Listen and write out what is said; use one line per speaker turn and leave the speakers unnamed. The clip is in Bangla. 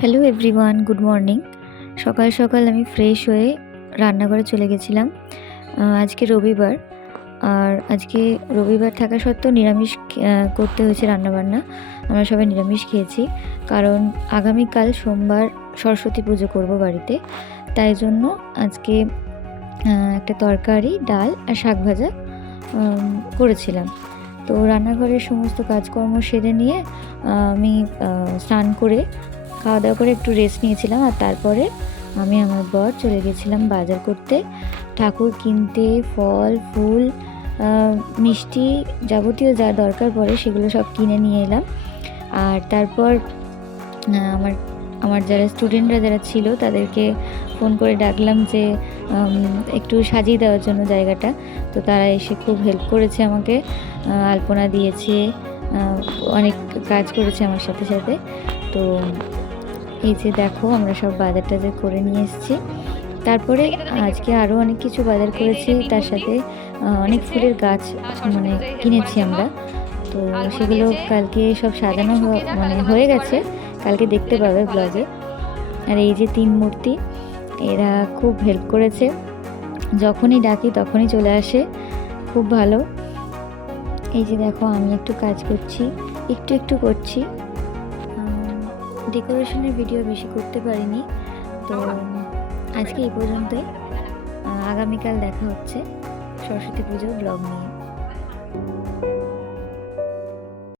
হ্যালো এভরিওয়ান গুড মর্নিং সকাল সকাল আমি ফ্রেশ হয়ে রান্নাঘরে চলে গেছিলাম। আজকে রবিবার। আর আজকে রবিবার থাকা সত্ত্বেও নিরামিষ করতে হয়েছে রান্নাবান্না। আমরা সবাই নিরামিষ খেয়েছি। কারণ আগামীকাল সোমবার সরস্বতী পুজো করব বাড়িতে। তাই জন্য আজকে একটা তরকারি, ডাল আর শাক ভাজা করেছিলাম। তো রান্নাঘরের সমস্ত কাজকর্ম সেরে নিয়ে আমি স্নান করে খাওয়া দাওয়া করে একটু রেস্ট নিয়েছিলাম আর তারপরে আমি আমার বর চলে গেছিলাম বাজার করতে। ঠাকুর কিনতে, ফল, ফুল মিষ্টি যাবতীয় যা দরকার পড়ে সেগুলো সব কিনে নিয়ে এলাম। আর তারপর আমার আমার যারা স্টুডেন্টরা যারা ছিল তাদেরকে ফোন করে ডাকলাম যে একটু সাজিয়ে দেওয়ার জন্য জায়গাটা। তো তারা এসে খুব হেল্প করেছে আমাকে আলপনা দিয়েছে অনেক কাজ করেছে আমার সাথে সাথে। তো এই যে দেখো, আমরা সব বাজার টাজার করে নিয়ে এসেছি। তারপরে আজকে আরও অনেক কিছু বাজার করেছি। তার সাথে অনেক ফুলের গাছ মানে কিনেছি আমরা। তো সেগুলো কালকে সব সাজানো মানে হয়ে গেছে। কালকে দেখতে পাবে ব্লগে আর এই যে তিন মূর্তি, এরা খুব হেল্প করেছে। যখনই ডাকি তখনই চলে আসে। খুব ভালো। এই যে দেখো, আমি একটু কাজ করছি, একটু একটু করছি। ডেকোরেশনের ভিডিও বেশি করতে পারিনি। তো আজকে এই পর্যন্তই। আগামীকাল দেখা হচ্ছে সরস্বতী পুজোর ব্লগ নিয়ে।